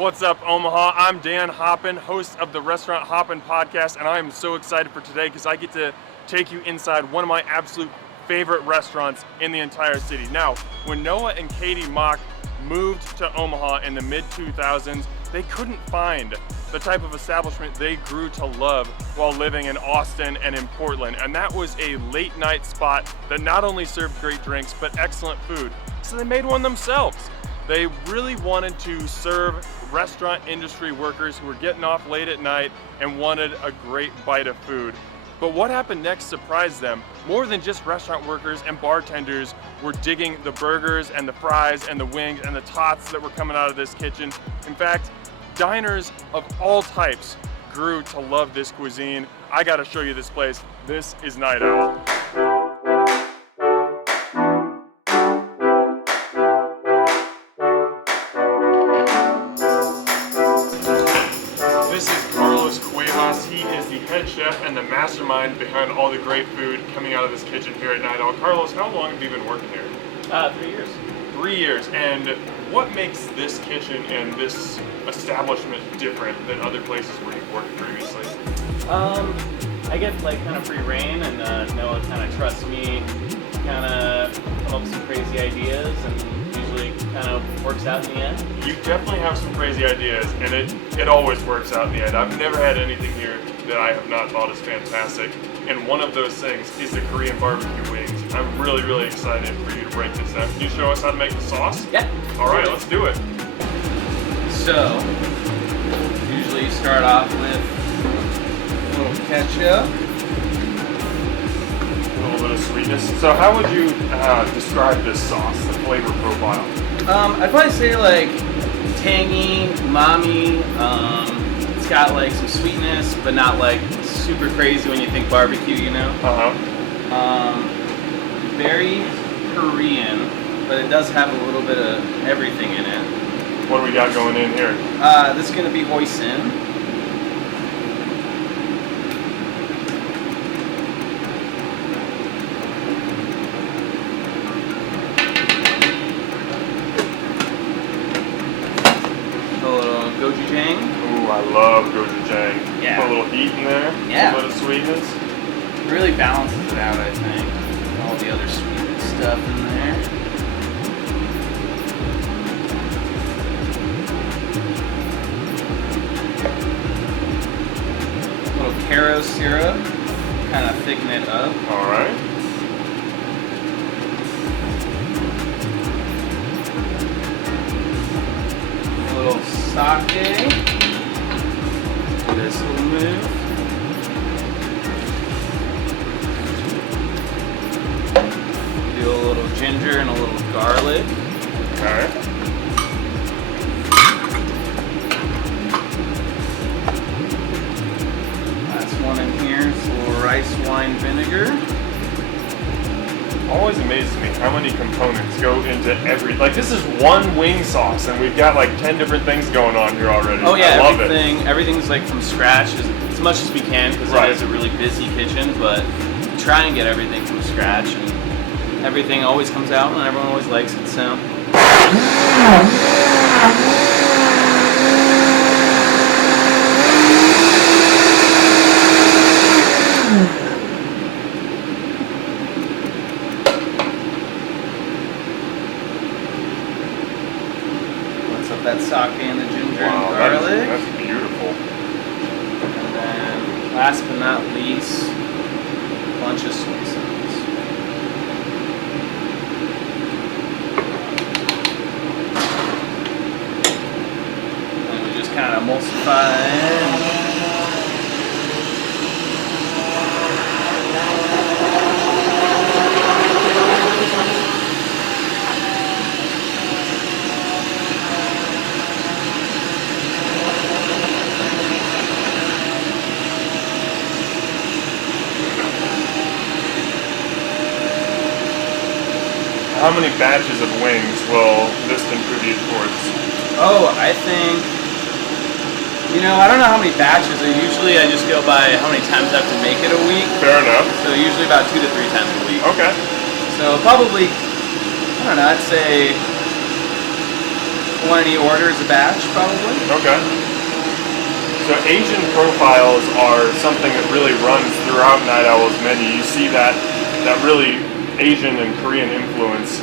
What's up, Omaha? I'm Dan Hoppin, host of the Restaurant Hoppin podcast, and I am so excited for today because I get to take you inside one of my absolute favorite restaurants in the entire city. Now, when Noah and Katie Mock moved to Omaha in the mid-2000s, they couldn't find the type of establishment they grew to love while living in Austin and in Portland, and that was a late night spot that not only served great drinks, but excellent food. So they made one themselves. They really wanted to serve restaurant industry workers who were getting off late at night and wanted a great bite of food. But what happened next surprised them. More than just restaurant workers and bartenders were digging the burgers and the fries and the wings and the tots that were coming out of this kitchen. In fact, diners of all types grew to love this cuisine. I gotta show you this place. This is Nite Owl. He is the head chef and the mastermind behind all the great food coming out of this kitchen here at Nite Owl. Carlos, how long have you been working here? 3 years. 3 years. And what makes this kitchen and this establishment different than other places where you've worked previously? I get kind of free reign, and Noah kind of trusts me, kind of come up with some crazy ideas, and usually kind of works out in the end. You definitely have some crazy ideas, and it always works out in the end. I've never had anything here that I have not thought is fantastic, and one of those things is the Korean BBQ wings. I'm really, really excited for you to break this down. Can you show us how to make the sauce? Yeah. All right, let's do it. So, usually you start off with a little ketchup. A little bit of sweetness. So how would you describe this sauce, the flavor profile? I'd probably say tangy, umami. It's got some sweetness, but not super crazy when you think barbecue, you know? Very Korean, but it does have a little bit of everything in it. What do we got going in here? This is going to be hoisin. Gochujang. Ooh, I love gochujang. Yeah. Put a little heat in there. Yeah. A little bit of sweetness. It really balances it out, I think. All the other sweet stuff in there. A little Karo syrup, kind of thicken it up. All right. A little sake. This will move. Do a little ginger and a little garlic. Okay. Last one in here is a little rice wine vinegar. Always amazes me how many components go into every, this is one wing sauce and we've got 10 different things going on here already. Oh yeah, I love everything's from scratch as much as we can because Right. It is a really busy kitchen, but we try and get everything from scratch, and everything always comes out and everyone always likes it, so. That sake and the ginger and garlic. That's beautiful. And then, last but not least, a bunch of soy sauce. And we just kind of emulsify. How many batches of wings will this contribute towards? Oh, I think, I don't know how many batches. Usually I just go by how many times I have to make it a week. Fair enough. So usually about 2 to 3 times a week. Okay. So probably, I don't know, I'd say quantity order as a batch, probably. Okay. So Asian profiles are something that really runs throughout Nite Owl's menu. You see that really Asian and Korean influence.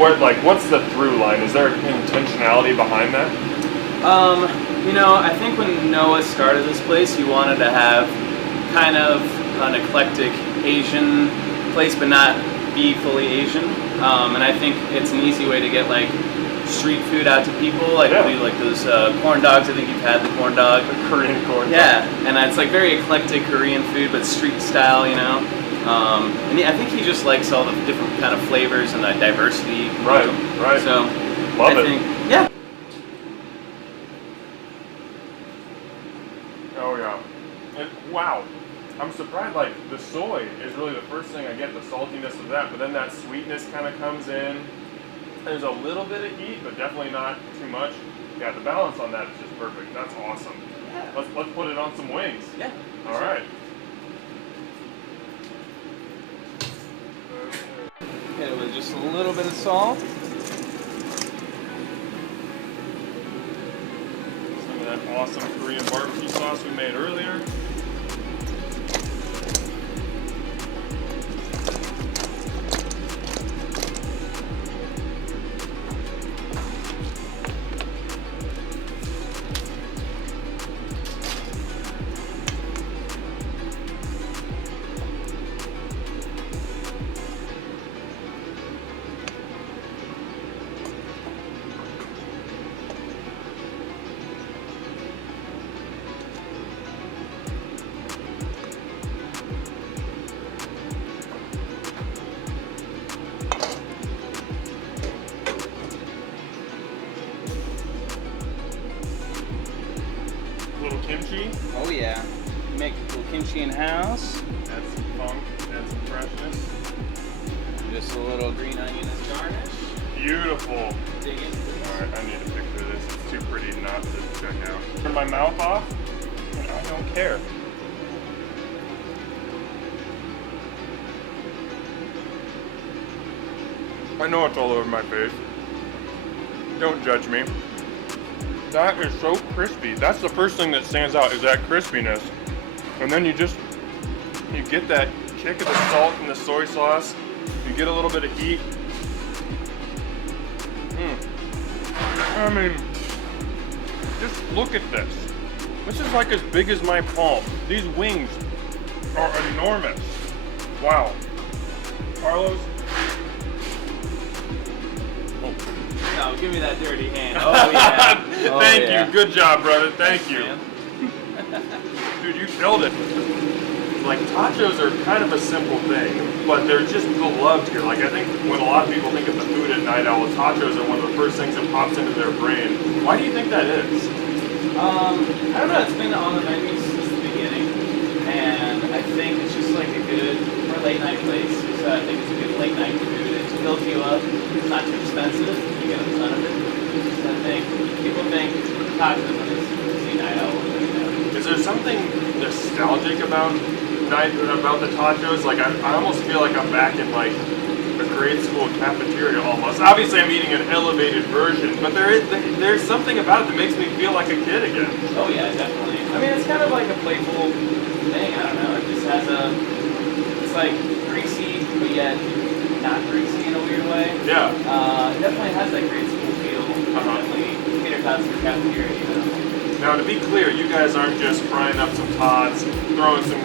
What's the through line? Is there intentionality behind that? You know, I think when Noah started this place, he wanted to have kind of an eclectic Asian place, but not be fully Asian. And I think it's an easy way to get like street food out to people. Like we do like those corn dogs. I think you've had the corn dog. The Korean corn dog. Yeah, and it's like very eclectic Korean food, but street style, you know. And I think he just likes all the different kind of flavors and the diversity. Right, right. So, Love I it. think, yeah. Oh yeah. And wow. I'm surprised, like, the soy is really the first thing I get, the saltiness of that, but then that sweetness kind of comes in. There's a little bit of heat, but definitely not too much. Yeah, the balance on that is just perfect. That's awesome. Yeah. Let's put it on some wings. Yeah. All right. Okay, with just a little bit of salt. Some of that awesome Korean barbecue sauce we made earlier. Little kimchi. Oh yeah. Make a little kimchi in house. Add some funk, add some freshness. Just a little green onion as garnish. Beautiful. Dig into this. Alright, I need a picture of this. It's too pretty not to check out. Turn my mouth off, and I don't care. I know it's all over my face. Don't judge me. That is so crispy. That's the first thing that stands out, is that crispiness. And then you get that kick of the salt and the soy sauce. You get a little bit of heat. I mean, just look at this. This is like as big as my palm. These wings are enormous. Wow. Carlos? Oh. No, give me that dirty hand. Oh yeah. Oh, Thank yeah. you. Good job, brother. Thank you. Man. Dude, you killed it. Like, Tot-Chos are kind of a simple thing, but they're just beloved here. Like, I think when a lot of people think of the food at Nite Owl, Tot-Chos are one of the first things that pops into their brain. Why do you think that is? I don't know. It's been on the menu since the beginning, and I think it's just like a good for a late night place. So I think it's a good late night food. It fills you up. It's not too expensive. You get a ton of it. So I think people think Tot-Chos when they see Nite Owl. Is there something nostalgic about the Tot-Chos? Like, I almost feel like I'm back in like a grade school cafeteria almost. Obviously, I'm eating an elevated version, but there's something about it that makes me feel like a kid again. Oh yeah, definitely. I mean, it's kind of like a playful thing. I don't know. It just has it's like greasy, but yet not greasy in a weird way. Yeah. It definitely has that grade school feel. Definitely cater tots for cafeteria, you know. Now, to be clear, you guys aren't just frying up some tots, throwing some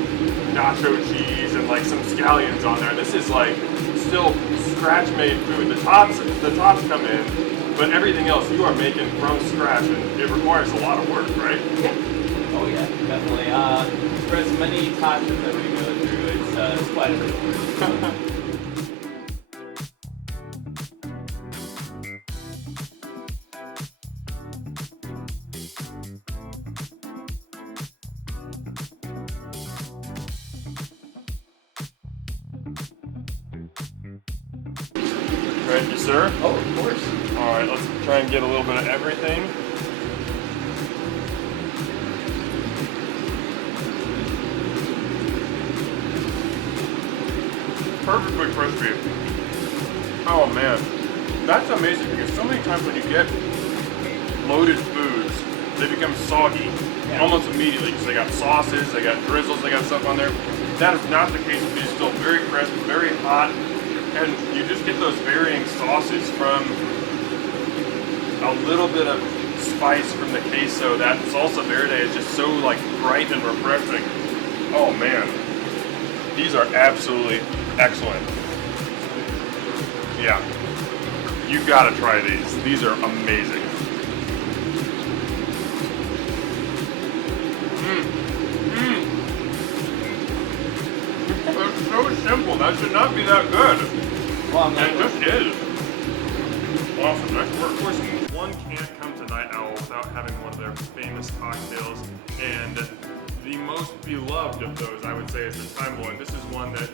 nacho cheese and like some scallions on there. This is like still scratch-made food. The tots come in, but everything else you are making from scratch, and it requires a lot of work, right? Yeah. Oh yeah, definitely. For as many tots that we go through, it's quite a bit of work. Ready, sir? Oh, of course. All right, let's try and get a little bit of everything. Perfectly crispy. Oh man, that's amazing because so many times when you get loaded foods, they become soggy almost immediately. So they got sauces, they got drizzles, they got stuff on there. That is not the case with these. Still very crisp, very hot, and you just get those varying sauces from a little bit of spice from the queso. That salsa verde is just so like bright and refreshing. Oh man, these are absolutely excellent. Yeah, you gotta try these. These are amazing. It's so simple. That should not be that good. Well, And it just is. Awesome. Nice work. Of course, one can't come to Nite Owl without having one of their famous cocktails. And the most beloved of those, I would say, is the Time One. This is one that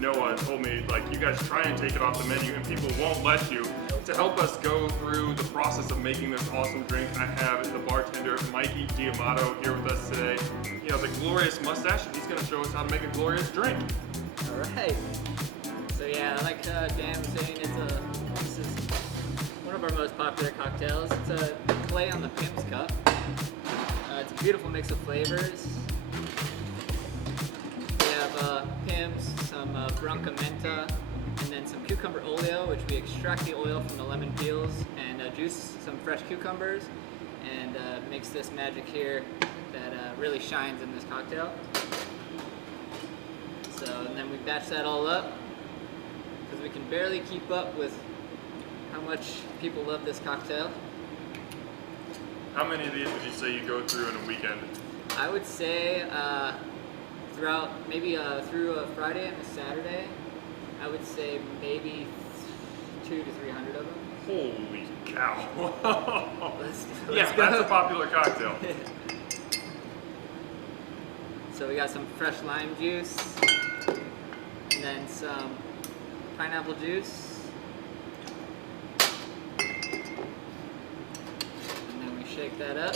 Noah told me, like, you guys try and take it off the menu and people won't let you. To help us go through the process of making this awesome drink, I have the bartender, Mikey D'Amato, here with us today. He has a glorious mustache, and he's going to show us how to make a glorious drink. All right. So yeah, like Dan was saying, this is one of our most popular cocktails. It's a clay on the Pimm's cup. It's a beautiful mix of flavors. We have Pimm's, some Branca Menta, and then some cucumber oleo, which we extract the oil from the lemon peels and juice some fresh cucumbers, and makes this magic here that really shines in this cocktail. So, and then we batch that all up because we can barely keep up with how much people love this cocktail. How many of these would you say you go through in a weekend? I would say throughout, maybe through a Friday and a Saturday, I would say maybe 200 to 300 of them. Holy cow. Let's Yeah, go. that's a popular cocktail. So we got some fresh lime juice, and then some pineapple juice, and then we shake that up.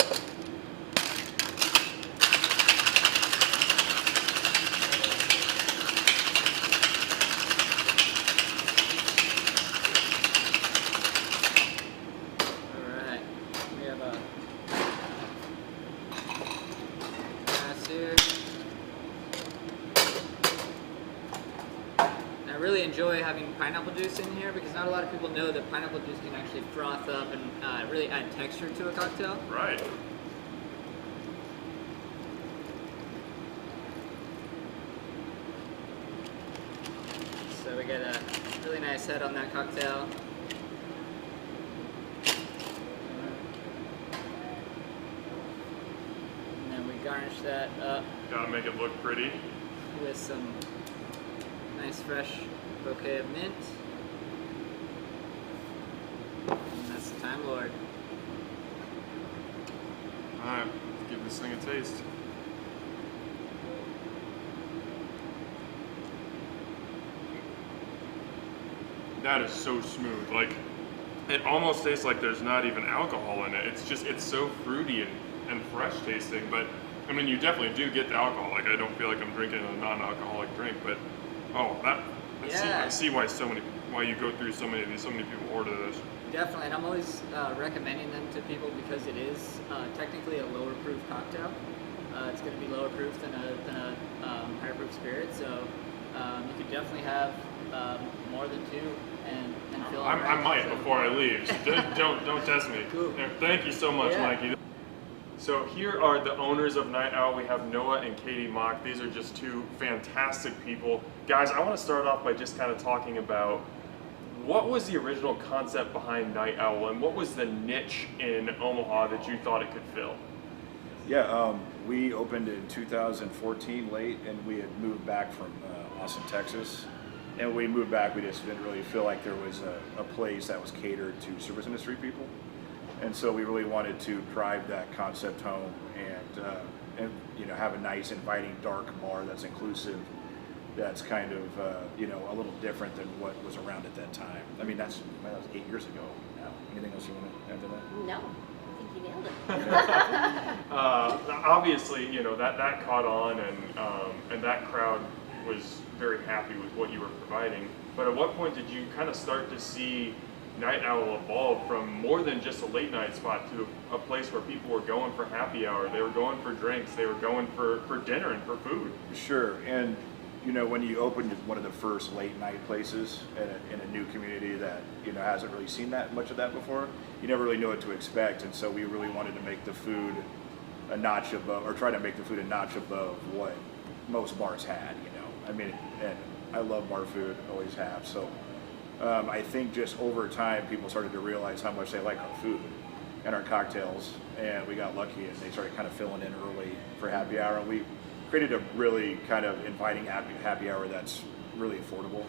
Alright, we have a glass here. I really enjoy having pineapple juice in here because not a lot of people know that pineapple juice can actually froth up and really add texture to a cocktail. Right. So we get a really nice head on that cocktail. And then we garnish that up Gotta make it look pretty. with some nice fresh bouquet of mint. And that's the Time Lord. Alright, let's give this thing a taste. That is so smooth. Like, it almost tastes like there's not even alcohol in it. It's so fruity and fresh tasting, but I mean, you definitely do get the alcohol. Like, I don't feel like I'm drinking a non-alcoholic drink, but oh, I see why you go through so many of these. So many people order this. Definitely, and I'm always recommending them to people because it is technically a lower proof cocktail. It's going to be lower proof than a higher proof spirit, so you could definitely have more than two and feel I alright. might before I leave. So don't test me. Cool. Thank you so much, Yeah. Mikey. So here are the owners of Nite Owl. We have Noah and Katie Mock. These are just two fantastic people. Guys, I want to start off by just kind of talking about what was the original concept behind Nite Owl and what was the niche in Omaha that you thought it could fill? Yeah, we opened in 2014 late, and we had moved back from Austin, Texas. And when we moved back, we just didn't really feel like there was a place that was catered to service industry people. And so we really wanted to drive that concept home and you know, have a nice, inviting, dark bar that's inclusive, that's kind of you know, a little different than what was around at that time. I mean, that was 8 years ago now. Anything else you want to add to that? No, I think you nailed it. Obviously, you know, that caught on, and that crowd was very happy with what you were providing. But at what point did you kind of start to see Nite Owl evolved from more than just a late night spot to a place where people were going for happy hour, they were going for drinks, they were going for dinner and for food. Sure, and you know, when you open one of the first late night places in a new community that, you know, hasn't really seen that much of that before, you never really know what to expect. And so we really wanted to make the food a notch above, or try to make the food a notch above what most bars had, you know. I mean, and I love bar food, always have. So I think just over time, people started to realize how much they like our food and our cocktails, and we got lucky and they started kind of filling in early for happy hour. And we created a really kind of inviting happy hour that's really affordable,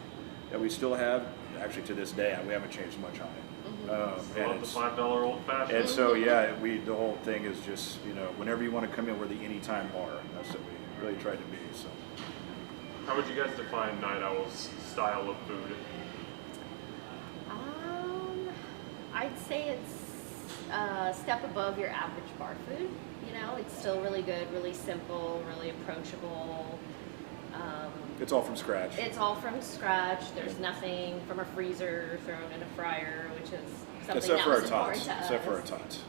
that we still have. Actually, to this day, we haven't changed much on it. I love the $5 old fashioned. And so, yeah, the whole thing is just, you know, whenever you want to come in, we're the anytime bar. That's what we really tried to be. So, how would you guys define Nite Owl's style of food? I'd say it's a step above your average bar food. You know, it's still really good, really simple, really approachable. it's all from scratch. It's all from scratch. There's nothing from a freezer thrown in a fryer, which is something Except that for was our important tots. to us. Except for our tots.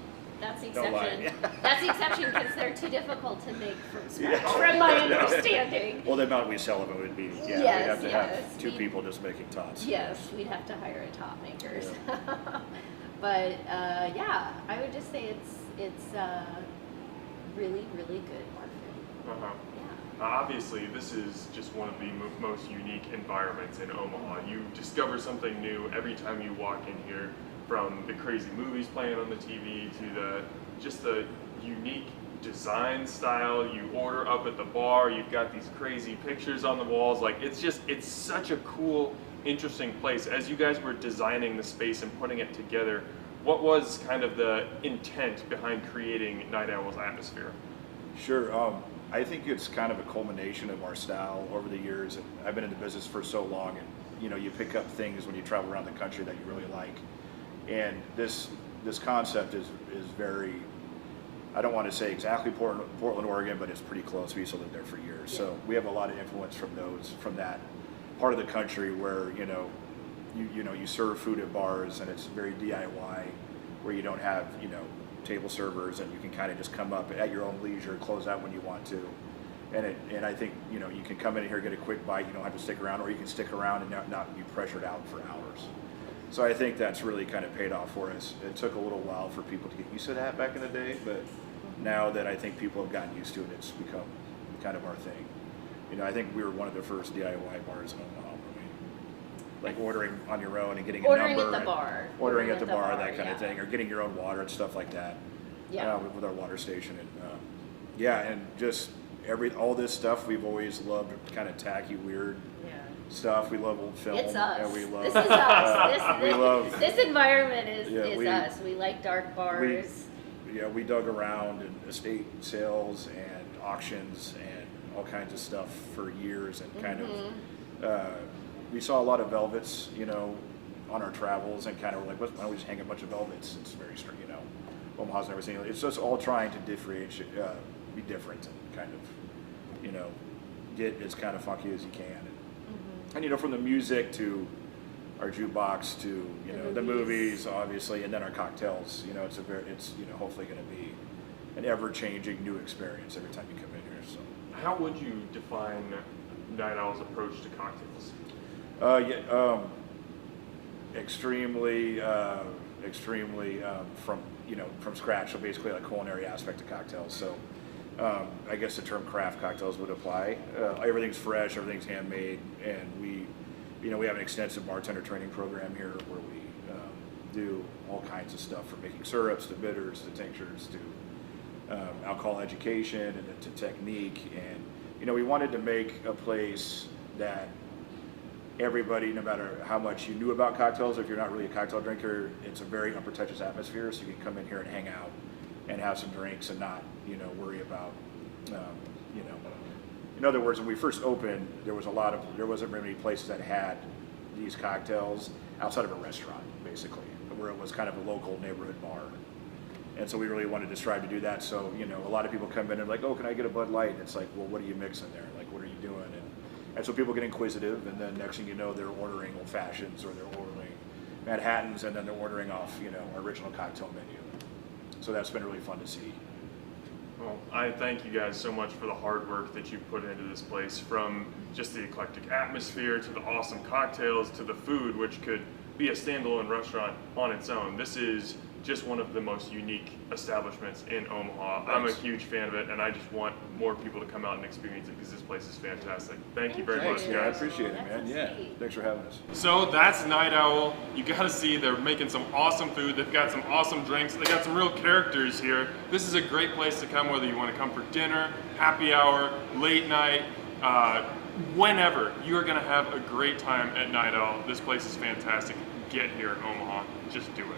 That's the Don't lie. exception. That's the exception because they're too difficult to make from scratch, Yeah. from my understanding. Well, the amount we sell of it would be, yeah, we'd Yes, have to yes. have two people just making tots. Yes, we'd have to hire a top makers. But yeah, I would just say it's really, really good bar food. Uh-huh. Yeah. Obviously, this is just one of the most unique environments in Omaha. You discover something new every time you walk in here, from the crazy movies playing on the TV to just the unique design style. You order up at the bar, you've got these crazy pictures on the walls. Like, it's such a cool, interesting place. As you guys were designing the space and putting it together, what was kind of the intent behind creating Nite Owl's atmosphere? Sure. I think it's kind of a culmination of our style over the years. And I've been in the business for so long, and you know, you pick up things when you travel around the country that you really like. And this concept is very, I don't want to say exactly Portland, Oregon, but it's pretty close. We used to live there for years. Yeah. So we have a lot of influence from that part of the country where, you know, you serve food at bars and it's very DIY, where you don't have, you know, table servers, and you can kind of just come up at your own leisure, close out when you want to. And I think, you know, you can come in here, get a quick bite, you don't have to stick around, or you can stick around and not be pressured out for hours. So I think that's really kind of paid off for us. It took a little while for people to get used to that back in the day, but now that I think people have gotten used to it, it's become kind of our thing. You know, I think we were one of the first DIY bars in Omaha, like ordering on your own and getting a number. Ordering at the bar. Ordering at the bar, that kind of thing, or getting your own water and stuff like that. Yeah. With our water station, and and just all this stuff we've always loved, kind of tacky, weird stuff. We love old film. It's us. And we love, this is us. We love. This environment is we, us. We like dark bars. We dug around in estate sales and auctions and all kinds of stuff for years, and kind of we saw a lot of velvets, you know, on our travels, and kind of were like, why don't we just hang a bunch of velvets? It's very strange, you know. Omaha's never seen it. It's just all trying to differentiate, be different, and kind of, you know, get as kind of funky as you can. And you know, from the music to our jukebox to, you know, the movies, obviously, and then our cocktails. You know, it's you know, hopefully going to be an ever-changing new experience every time you come in here. So, how would you define Nite Owl's approach to cocktails? Extremely from scratch. So basically, like culinary aspect of cocktails. So I guess the term craft cocktails would apply. Everything's fresh, everything's handmade, and we have an extensive bartender training program here where we do all kinds of stuff, from making syrups to bitters to tinctures to alcohol education and to technique. And you know, we wanted to make a place that everybody, no matter how much you knew about cocktails, if you're not really a cocktail drinker, it's a very unpretentious atmosphere, so you can come in here and hang out and have some drinks and not, you know, worry about, you know. In other words, when we first opened, there wasn't very many places that had these cocktails outside of a restaurant, basically, where it was kind of a local neighborhood bar. And so we really wanted to strive to do that. So, you know, a lot of people come in and like, oh, can I get a Bud Light? And it's like, well, what are you mixing there? Like, what are you doing? And so people get inquisitive, and then next thing you know, they're ordering old fashions, or they're ordering Manhattans, and then they're ordering off, you know, our original cocktail menu. So that's been really fun to see. Well, I thank you guys so much for the hard work that you put into this place, from just the eclectic atmosphere to the awesome cocktails to the food, which could be a standalone restaurant on its own. This is just one of the most unique establishments in Omaha. I'm a Thanks. huge fan of it, and I just want more people to come out and experience it because this place is fantastic. Thank you very Thanks, much, yeah, I guys. appreciate it, That's man. so Yeah, sweet. thanks for having us. So that's Nite Owl. You gotta see, they're making some awesome food. They've got some awesome drinks. They got some real characters here. This is a great place to come, whether you want to come for dinner, happy hour, late night, whenever. You are gonna have a great time at Nite Owl. This place is fantastic. Get here in Omaha. Just do it.